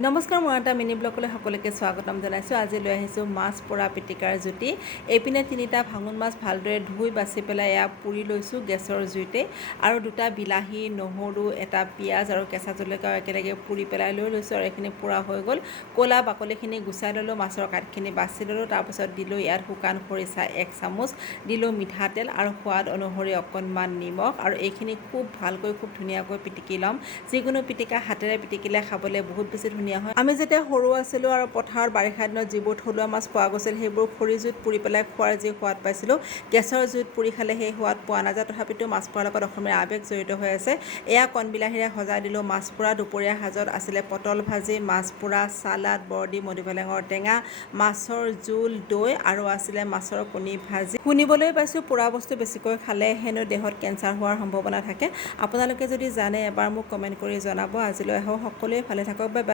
নমস্কাৰ, মই এটা মিনি ব্লগলৈ সকলোকে স্বাগতম জনাইছোঁ। আজি লৈ আহিছোঁ মাছ পোৰা পিটিকাৰ জুতি। এইপিনে 3টা ভাঙোন মাছ ভালদৰে ধুই বাছি পেলাই এয়া পুৰি লৈছোঁ গেছৰ জুইতে, আৰু 2টা বিলাহী, নহৰু, এটা পিঁয়াজ আৰু কেঁচা জলকীয়াও একেলগে পুৰি পেলাই লৈ লৈছোঁ। আৰু এইখিনি পোৰা হৈ গ'ল। ক'লা বাকলিখিনি গুচাই ল'লোঁ, মাছৰ কাঠখিনি বাছি ল'লোঁ। তাৰপিছত দিলোঁ ইয়াত শুকান খৰিচা 1 চামুচ, দিলোঁ মিঠাতেল আৰু সোৱাদ অনুসৰি অকণমান নিমখ, আৰু এইখিনি খুব ভালকৈ খুব ধুনীয়াকৈ পিটিকি ল'ম। যিকোনো পিটিকা হাতেৰে পিটিকিলে খাবলৈ বহুত বেছি ধুনীয়া। আমি যেতিয়া সৰু আছিলোঁ আৰু পথাৰত বাৰিষা দিনত যিবোৰ থলুৱা মাছ পোৱা গৈছিল সেইবোৰ খৰি জুইত পুৰি পেলাই খোৱাৰ যি সোৱাদ পাইছিলোঁ, গেছৰ জুইত পুৰি খালে সেই সোৱাদ পোৱা নাযায়। তথাপিতো মাছ পোৰাৰ লগত অসমীয়া আৱেগ জড়িত হৈ আছে। এয়া কণ বিলাহীৰে সজাই দিলোঁ মাছ পোৰা। দুপৰীয়া সাজত আছিলে পটল ভাজি, মাছ পোৰা, চালাড, বৰদি, মধুপালেঙৰ টেঙা, মাছৰ জোল, দৈ আৰু আছিলে মাছৰ কণী ভাজি। শুনিবলৈ পাইছোঁ পোৰা বস্তু বেছিকৈ খালে হেনো দেহত কেঞ্চাৰ হোৱাৰ সম্ভাৱনা থাকে। আপোনালোকে যদি জানে এবাৰ মোক কমেণ্ট কৰি জনাব। আজিলৈ আহক, সকলোৱে ভালে থাকক। Bye bye.